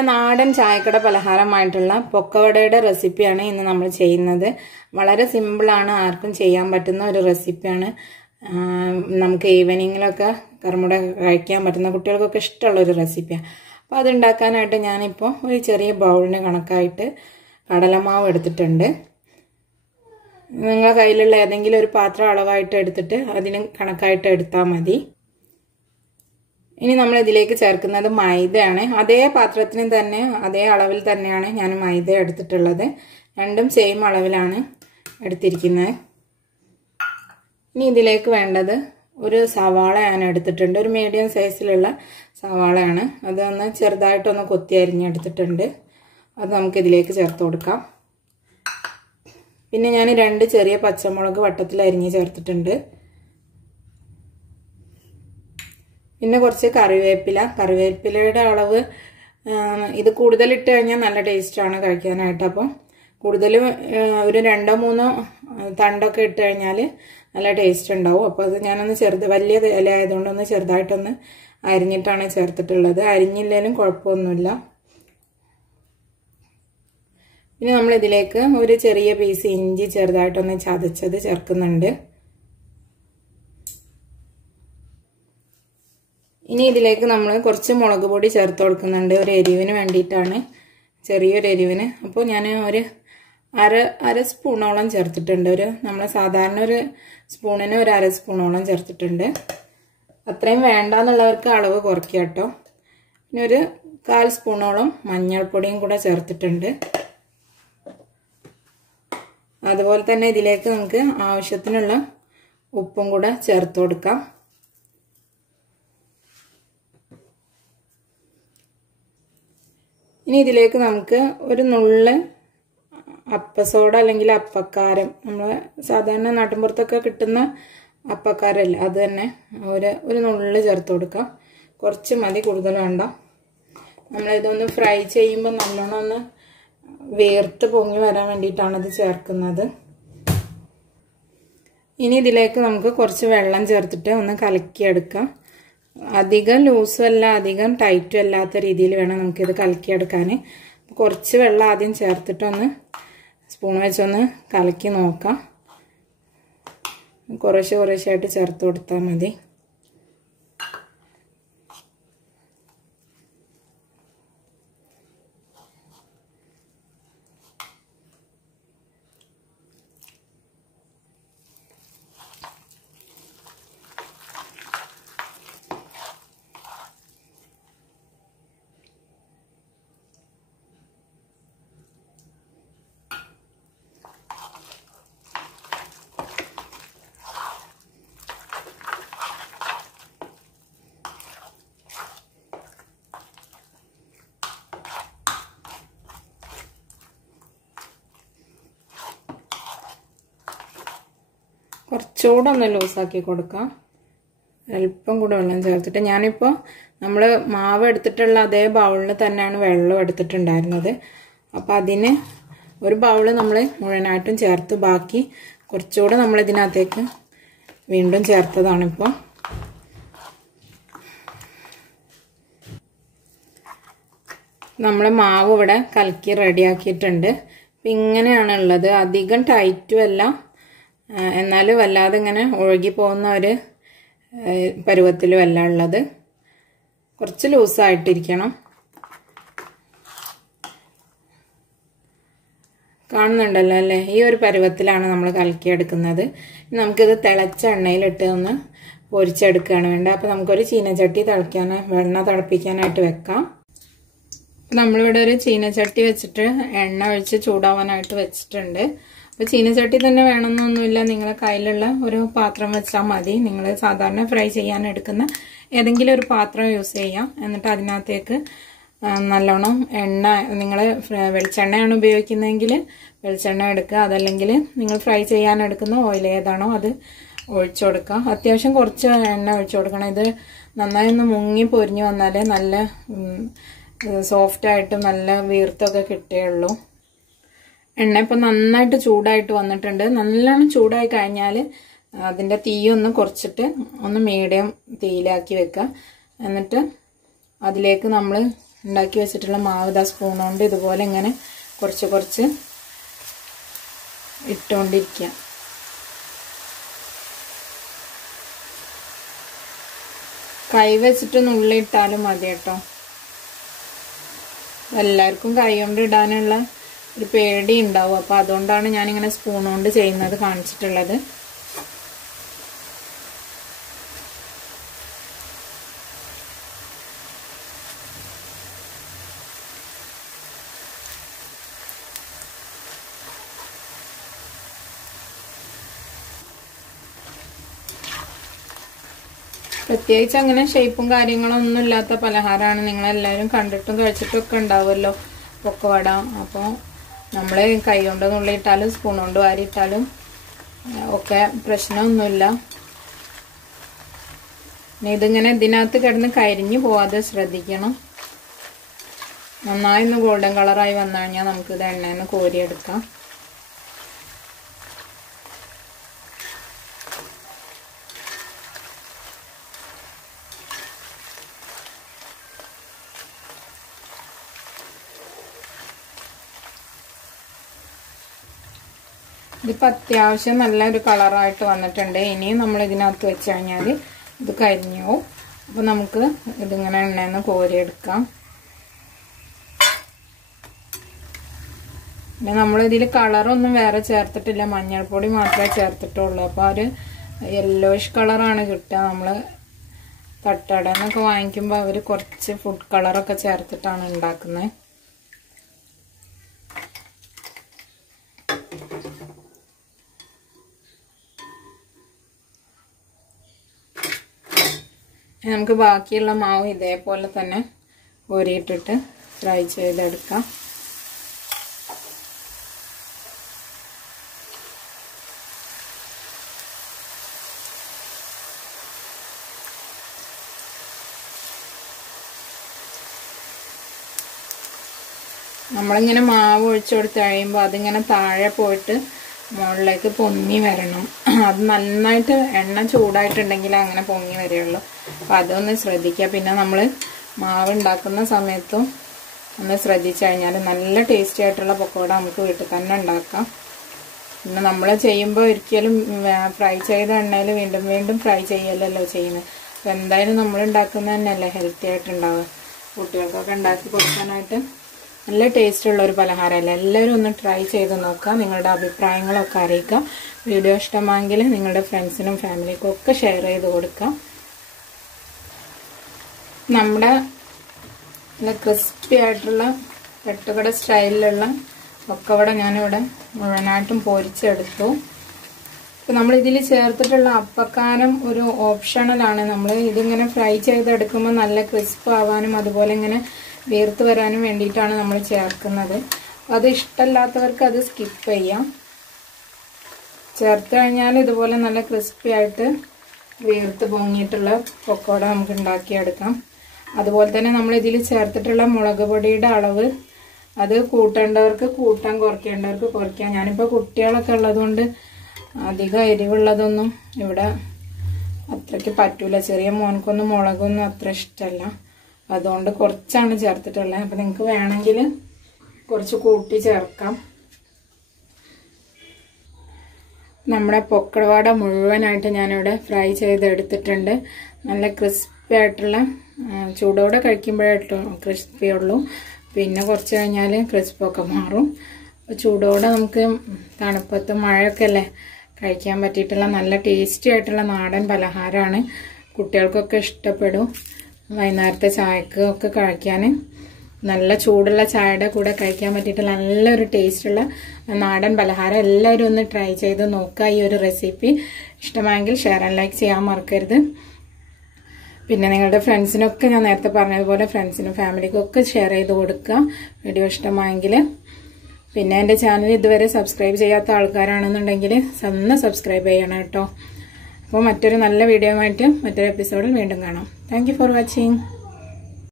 നാടൻ ചായക്കട പലഹാരമായിട്ടുള്ള പൊക്കവടയുടെ റെസിപ്പിയാണ് ഇന്ന് നമ്മൾ ചെയ്യുന്നത്. വളരെ സിമ്പിളാണ്, ആർക്കും ചെയ്യാൻ പറ്റുന്ന ഒരു റെസിപ്പിയാണ്. നമുക്ക് ഈവനിങ്ങിലൊക്കെ കർമുട കഴിക്കാൻ പറ്റുന്ന കുട്ടികൾക്കൊക്കെ ഇഷ്ടമുള്ള ഒരു റെസിപ്പിയാണ്. അപ്പോൾ അതുണ്ടാക്കാനായിട്ട് ഞാനിപ്പോൾ ഒരു ചെറിയ ബൗളിന് കണക്കായിട്ട് കടലമാവ് എടുത്തിട്ടുണ്ട്. നിങ്ങളുടെ കയ്യിലുള്ള ഏതെങ്കിലും ഒരു പാത്രം അളവായിട്ട് എടുത്തിട്ട് അതിന് കണക്കായിട്ട് എടുത്താൽ മതി. ഇനി നമ്മൾ ഇതിലേക്ക് ചേർക്കുന്നത് മൈദയാണ്. അതേ പാത്രത്തിന് തന്നെ അതേ അളവിൽ തന്നെയാണ് ഞാൻ മൈദ എടുത്തിട്ടുള്ളത്. രണ്ടും സെയിം അളവിലാണ് എടുത്തിരിക്കുന്നത്. ഇനി ഇതിലേക്ക് വേണ്ടത് ഒരു സവാള ഞാൻ എടുത്തിട്ടുണ്ട്. ഒരു മീഡിയം സൈസിലുള്ള സവാളയാണ്. അതൊന്ന് ചെറുതായിട്ടൊന്ന് കൊത്തി അരിഞ്ഞെടുത്തിട്ടുണ്ട്. അത് നമുക്കിതിലേക്ക് ചേർത്ത് കൊടുക്കാം. പിന്നെ ഞാൻ 2 ചെറിയ പച്ചമുളക് വട്ടത്തിൽ അരിഞ്ഞ് ചേർത്തിട്ടുണ്ട്. പിന്നെ കുറച്ച് കറിവേപ്പിലയുടെ അളവ് ഇത് കൂടുതലിട്ട് കഴിഞ്ഞാൽ നല്ല ടേസ്റ്റാണ് കഴിക്കാനായിട്ട്. അപ്പം കൂടുതലും ഒരു 2-3 തണ്ടൊക്കെ ഇട്ട് കഴിഞ്ഞാൽ നല്ല ടേസ്റ്റ് ഉണ്ടാവും. അപ്പോൾ അത് ഞാനൊന്ന് വലിയ ഇല ആയതുകൊണ്ടൊന്ന് ചെറുതായിട്ടൊന്ന് അരിഞ്ഞിട്ടാണ് ചേർത്തിട്ടുള്ളത്. അരിഞ്ഞില്ലേലും കുഴപ്പമൊന്നുമില്ല. പിന്നെ നമ്മളിതിലേക്ക് ഒരു ചെറിയ പീസ് ഇഞ്ചി ചെറുതായിട്ടൊന്ന് ചതച്ചത് ചേർക്കുന്നുണ്ട്. ഇനി ഇതിലേക്ക് നമ്മൾ കുറച്ച് മുളക് പൊടി ചേർത്ത് കൊടുക്കുന്നുണ്ട്. ഒരു എരിവിന് വേണ്ടിയിട്ടാണ്, ചെറിയൊരു എരിവിന്. അപ്പോൾ ഞാൻ ഒരു അര സ്പൂണോളം ചേർത്തിട്ടുണ്ട്. നമ്മൾ സാധാരണ ഒരു സ്പൂണിന് ഒരു അര സ്പൂണോളം ചേർത്തിട്ടുണ്ട്. അത്രയും വേണ്ടാന്നുള്ളവർക്ക് അളവ് കുറയ്ക്കുക കേട്ടോ. പിന്നെ ഒരു 1/4 സ്പൂണോളം മഞ്ഞൾപ്പൊടിയും കൂടെ ചേർത്തിട്ടുണ്ട്. അതുപോലെ തന്നെ ഇതിലേക്ക് നമുക്ക് ആവശ്യത്തിനുള്ള ഉപ്പും കൂടെ ചേർത്ത് കൊടുക്കാം. ഇനി ഇതിലേക്ക് നമുക്ക് ഒരു നുള്ള് അപ്പസോഡ അല്ലെങ്കിൽ അപ്പക്കാരം, നമ്മൾ സാധാരണ നാട്ടിൻപുറത്തൊക്കെ കിട്ടുന്ന അപ്പക്കാരല്ല, അത് തന്നെ ഒരു നുള്ള് ചേർത്ത് കൊടുക്കാം. കുറച്ച് മതി, കൂടുതൽ വേണ്ട. നമ്മളിതൊന്ന് ഫ്രൈ ചെയ്യുമ്പോൾ നല്ലോണം ഒന്ന് വേർത്ത് പൊങ്ങി വരാൻ വേണ്ടിയിട്ടാണ് ഇത് ചേർക്കുന്നത്. ഇനി ഇതിലേക്ക് നമുക്ക് കുറച്ച് വെള്ളം ചേർത്തിട്ട് ഒന്ന് കലക്കിയെടുക്കാം. അധികം ലൂസും അല്ല അധികം ടൈറ്റും അല്ലാത്ത രീതിയിൽ വേണം നമുക്കിത് കലക്കിയെടുക്കാൻ. കുറച്ച് വെള്ളം ആദ്യം ചേർത്തിട്ടൊന്ന് സ്പൂൺ വെച്ചൊന്ന് കലക്കി നോക്കാം. കുറേശ്ശായിട്ട് ചേർത്ത് കൊടുത്താൽ മതി. കുറച്ചുകൂടെ ഒന്ന് ലൂസാക്കി കൊടുക്കാം. അല്പം കൂടെ വെള്ളം ചേർത്തിട്ട്, ഞാനിപ്പോൾ നമ്മൾ മാവ് എടുത്തിട്ടുള്ള അതേ ബൗളിൽ തന്നെയാണ് വെള്ളം എടുത്തിട്ടുണ്ടായിരുന്നത്. അപ്പോൾ അതിന് ഒരു ബൗള് നമ്മൾ മുഴുവനായിട്ടും ചേർത്ത് ബാക്കി കുറച്ചുകൂടെ നമ്മൾ ഇതിനകത്തേക്ക് വീണ്ടും ചേർത്തതാണിപ്പോൾ. നമ്മൾ മാവ് ഇവിടെ കലക്കി റെഡിയാക്കിയിട്ടുണ്ട്. അപ്പം ഇങ്ങനെയാണുള്ളത്. അധികം ടൈറ്റും അല്ല, എന്നാലും വല്ലാതെ ഇങ്ങനെ ഒഴുകി പോകുന്ന ഒരു പരുവത്തിലും അല്ല ഉള്ളത്. കുറച്ച് ലൂസായിട്ടിരിക്കണം. കാണുന്നുണ്ടല്ലോ അല്ലേ? ഈ ഒരു പരുവത്തിലാണ് നമ്മൾ കലക്കിയെടുക്കുന്നത്. നമുക്കിത് തിളച്ച എണ്ണയിലിട്ട് ഒന്ന് പൊരിച്ചെടുക്കുകയാണ് വേണ്ടത്. അപ്പോൾ നമുക്കൊരു ചീനച്ചട്ടി എണ്ണ തിളപ്പിക്കാനായിട്ട് വെക്കാം. നമ്മളിവിടെ ഒരു ചീനച്ചട്ടി വെച്ചിട്ട് എണ്ണ ഒഴിച്ച് ചൂടാവാനായിട്ട് വെച്ചിട്ടുണ്ട്. അപ്പോൾ ചീനച്ചട്ടി തന്നെ വേണമെന്നൊന്നുമില്ല, നിങ്ങളുടെ കയ്യിലുള്ള ഒരു പാത്രം വെച്ചാൽ മതി. നിങ്ങൾ സാധാരണ ഫ്രൈ ചെയ്യാൻ എടുക്കുന്ന ഏതെങ്കിലും ഒരു പാത്രം യൂസ് ചെയ്യാം. എന്നിട്ട് അതിനകത്തേക്ക് നല്ലോണം എണ്ണ, നിങ്ങൾ വെളിച്ചെണ്ണയാണ് ഉപയോഗിക്കുന്നതെങ്കിൽ വെളിച്ചെണ്ണ എടുക്കുക. അതല്ലെങ്കിൽ നിങ്ങൾ ഫ്രൈ ചെയ്യാൻ എടുക്കുന്ന ഓയിൽ ഏതാണോ അത് ഒഴിച്ചു കൊടുക്കുക. അത്യാവശ്യം കുറച്ച് എണ്ണ ഒഴിച്ചു കൊടുക്കണം. ഇത് നന്നായി ഒന്ന് മുങ്ങി പൊരിഞ്ഞു വന്നാലേ നല്ല സോഫ്റ്റായിട്ട് നല്ല വീർത്തൊക്കെ കിട്ടുകയുള്ളൂ. എണ്ണ ഇപ്പം നന്നായിട്ട് ചൂടായിട്ട് വന്നിട്ടുണ്ട്. നല്ലോണം ചൂടായി കഴിഞ്ഞാൽ അതിൻ്റെ തീയൊന്ന് കുറച്ചിട്ട് ഒന്ന് മീഡിയം തീയിലാക്കി വെക്കുക. എന്നിട്ട് അതിലേക്ക് നമ്മൾ ഉണ്ടാക്കി വെച്ചിട്ടുള്ള മാവ് ദാ സ്പൂൺ കൊണ്ട് ഇതുപോലെ ഇങ്ങനെ കുറച്ച് കുറച്ച് ഇട്ടുകൊണ്ടിരിക്കുക. കൈ വെച്ചിട്ട് നുള്ളിയിട്ടാലും മതി കേട്ടോ. എല്ലാവർക്കും കൈ കൊണ്ട് ഇടാനുള്ള ഒരു പേടി ഉണ്ടാവും. അപ്പോൾ അതുകൊണ്ടാണ് ഞാനിങ്ങനെ സ്പൂൺ കൊണ്ട് ചെയ്യുന്നത് കാണിച്ചിട്ടുള്ളത്. പ്രത്യേകിച്ച് അങ്ങനെ ഷേപ്പും കാര്യങ്ങളൊന്നും ഇല്ലാത്ത പലഹാരമാണ്. നിങ്ങളെല്ലാവരും കണ്ടിട്ടും കഴിച്ചിട്ടും ഒക്കെ ഉണ്ടാവുമല്ലോ പൊക്കവട. അപ്പോൾ നമ്മൾ കൈ കൊണ്ട് നുള്ളിയിട്ടാലും സ്പൂൺ കൊണ്ട് വാരിയിട്ടാലും ഒക്കെ പ്രശ്നമൊന്നുമില്ല. ഇതിങ്ങനെ ഇതിനകത്ത് കിടന്ന് കരിഞ്ഞു പോവാതെ ശ്രദ്ധിക്കണം. നന്നായി ഒന്ന് ഗോൾഡൻ കളറായി വന്നു കഴിഞ്ഞാൽ നമുക്കിത് എണ്ണയിൽ നിന്ന് കോരിയെടുക്കാം. ഇതിപ്പോൾ അത്യാവശ്യം നല്ലൊരു കളറായിട്ട് വന്നിട്ടുണ്ട്. ഇനിയും നമ്മൾ ഇതിനകത്ത് വെച്ച് കഴിഞ്ഞാൽ ഇത് കരിഞ്ഞു പോവും. അപ്പോൾ നമുക്ക് ഇതിങ്ങനെ എണ്ണയിൽ നിന്ന് കോരിയെടുക്കാം. പിന്നെ നമ്മളിതിൽ കളറൊന്നും വേറെ ചേർത്തിട്ടില്ല, മഞ്ഞൾപ്പൊടി മാത്രമേ ചേർത്തിട്ടുള്ളൂ. അപ്പോൾ ഒരു യെല്ലോയിഷ് കളറാണ് കിട്ടുക. നമ്മൾ തട്ടുകടയിൽ നിന്നൊക്കെ വാങ്ങിക്കുമ്പോൾ അവർ കുറച്ച് ഫുഡ് കളറൊക്കെ ചേർത്തിട്ടാണ് ഉണ്ടാക്കുന്നത്. നമുക്ക് ബാക്കിയുള്ള മാവ് ഇതേപോലെ തന്നെ കോരിയിട്ടിട്ട് ഫ്രൈ ചെയ്തെടുക്കാം. നമ്മളിങ്ങനെ മാവ് ഒഴിച്ചു കൊടുത്ത് കഴിയുമ്പോൾ അതിങ്ങനെ താഴെ പോയിട്ട് മുകളിലേക്ക് പൊങ്ങി വരണം. അത് നന്നായിട്ട് എണ്ണ ചൂടായിട്ടുണ്ടെങ്കിൽ അങ്ങനെ പൊങ്ങി വരികയുള്ളൂ. അപ്പം അതൊന്ന് ശ്രദ്ധിക്കുക. പിന്നെ നമ്മൾ മാവ് ഉണ്ടാക്കുന്ന സമയത്തും ഒന്ന് ശ്രദ്ധിച്ചു കഴിഞ്ഞാൽ നല്ല ടേസ്റ്റി ആയിട്ടുള്ള പക്കോട നമുക്ക് വീട്ടിൽ തന്നെ ഉണ്ടാക്കാം. പിന്നെ നമ്മൾ ചെയ്യുമ്പോൾ ഒരിക്കലും ഫ്രൈ ചെയ്ത എണ്ണയിൽ വീണ്ടും വീണ്ടും ഫ്രൈ ചെയ്യലല്ലോ ചെയ്യുന്നത്. അപ്പം എന്തായാലും നമ്മൾ ഉണ്ടാക്കുന്നത് തന്നെയല്ലേ ഹെൽത്തി ആയിട്ടുണ്ടാവുക. കുട്ടികൾക്കൊക്കെ ഉണ്ടാക്കി കൊടുക്കാനായിട്ട് നല്ല ടേസ്റ്റുള്ള ഒരു പലഹാരമല്ലേ. എല്ലാവരും ഒന്ന് ട്രൈ ചെയ്ത് നോക്കുക. നിങ്ങളുടെ അഭിപ്രായങ്ങളൊക്കെ അറിയിക്കുക. വീഡിയോ ഇഷ്ടമായെങ്കിൽ നിങ്ങളുടെ ഫ്രണ്ട്സിനും ഫാമിലിക്കും ഒക്കെ ഷെയർ ചെയ്ത് കൊടുക്കുക. നമ്മുടെ നല്ല ക്രിസ്പി ആയിട്ടുള്ള തട്ടുകട സ്റ്റൈലിലുള്ള പൊക്കവട ഞാനിവിടെ മുഴുവനായിട്ടും പൊരിച്ചെടുത്തു. ഇപ്പം നമ്മളിതിൽ ചേർത്തിട്ടുള്ള അപ്പക്കാരം ഒരു ഓപ്ഷണലാണ്. നമ്മൾ ഇതിങ്ങനെ ഫ്രൈ ചെയ്തെടുക്കുമ്പോൾ നല്ല ക്രിസ്പ് ആവാനും അതുപോലെ ഇങ്ങനെ വീർത്ത് വരാനും വേണ്ടിയിട്ടാണ് നമ്മൾ ചേർക്കുന്നത്. അത് ഇഷ്ടമല്ലാത്തവർക്ക് അത് സ്കിപ്പ് ചെയ്യാം. ചേർത്ത് കഴിഞ്ഞാൽ ഇതുപോലെ നല്ല ക്രിസ്പി ആയിട്ട് വീർത്ത് പൊങ്ങിയിട്ടുള്ള പക്കോട നമുക്ക് ഉണ്ടാക്കിയെടുക്കാം. അതുപോലെ തന്നെ നമ്മൾ ഇതിൽ ചേർത്തിട്ടുള്ള മുളക് പൊടിയുടെ അളവ് അത് കൂട്ടേണ്ടവർക്ക് കൂട്ടാൻ, കുറയ്ക്കേണ്ടവർക്ക് കുറയ്ക്കാം. ഞാനിപ്പോൾ കുട്ടികളൊക്കെ ഉള്ളതുകൊണ്ട് അധികം എരിവുള്ളതൊന്നും ഇവിടെ അത്രയ്ക്ക് പറ്റൂല. ചെറിയ മോനക്കൊന്നും മുളകൊന്നും അത്ര ഇഷ്ടമല്ല. അതുകൊണ്ട് കുറച്ചാണ് ചേർത്തിട്ടുള്ളത്. അപ്പം നിങ്ങൾക്ക് വേണമെങ്കിൽ കുറച്ച് കൂട്ടി ചേർക്കാം. നമ്മുടെ പൊക്കവട മുഴുവനായിട്ട് ഞാനിവിടെ ഫ്രൈ ചെയ്തെടുത്തിട്ടുണ്ട്. നല്ല ക്രിസ്പി ആയിട്ടുള്ള ചൂടോടെ കഴിക്കുമ്പോഴേ ക്രിസ്പി ഉള്ളൂ. പിന്നെ കുറച്ച് കഴിഞ്ഞാൽ ക്രിസ്പൊക്കെ മാറും. ചൂടോടെ നമുക്ക് തണുപ്പത്ത് മഴയൊക്കെ അല്ലേ കഴിക്കാൻ പറ്റിയിട്ടുള്ള നല്ല ടേസ്റ്റി ആയിട്ടുള്ള നാടൻ പലഹാരമാണ്. കുട്ടികൾക്കൊക്കെ ഇഷ്ടപ്പെടും. വൈകുന്നേരത്തെ ചായക്ക് ഒക്കെ കഴിക്കാൻ നല്ല ചൂടുള്ള ചായയുടെ കൂടെ കഴിക്കാൻ പറ്റിയിട്ടുള്ള നല്ലൊരു ടേസ്റ്റുള്ള നാടൻ പലഹാരം. എല്ലാവരും ഒന്ന് ട്രൈ ചെയ്ത് നോക്കുക. ഈ ഒരു റെസിപ്പി ഇഷ്ടമായെങ്കിൽ ഷെയർ ആൻഡ് ലൈക്ക് ചെയ്യാൻ മറക്കരുത്. പിന്നെ നിങ്ങളുടെ ഫ്രണ്ട്സിനൊക്കെ ഞാൻ നേരത്തെ പറഞ്ഞതുപോലെ ഫ്രണ്ട്സിനും ഫാമിലിക്കും ഒക്കെ ഷെയർ ചെയ്ത് കൊടുക്കുക വീഡിയോ ഇഷ്ടമായെങ്കിൽ. പിന്നെ എൻ്റെ ചാനൽ ഇതുവരെ സബ്സ്ക്രൈബ് ചെയ്യാത്ത ആൾക്കാരാണെന്നുണ്ടെങ്കിൽ ഒന്ന് സബ്സ്ക്രൈബ് ചെയ്യണം കേട്ടോ. അപ്പോൾ മറ്റൊരു നല്ല വീഡിയോ ആയിട്ട് മറ്റൊരു എപ്പിസോഡിൽ വീണ്ടും കാണാം. Thank you for watching.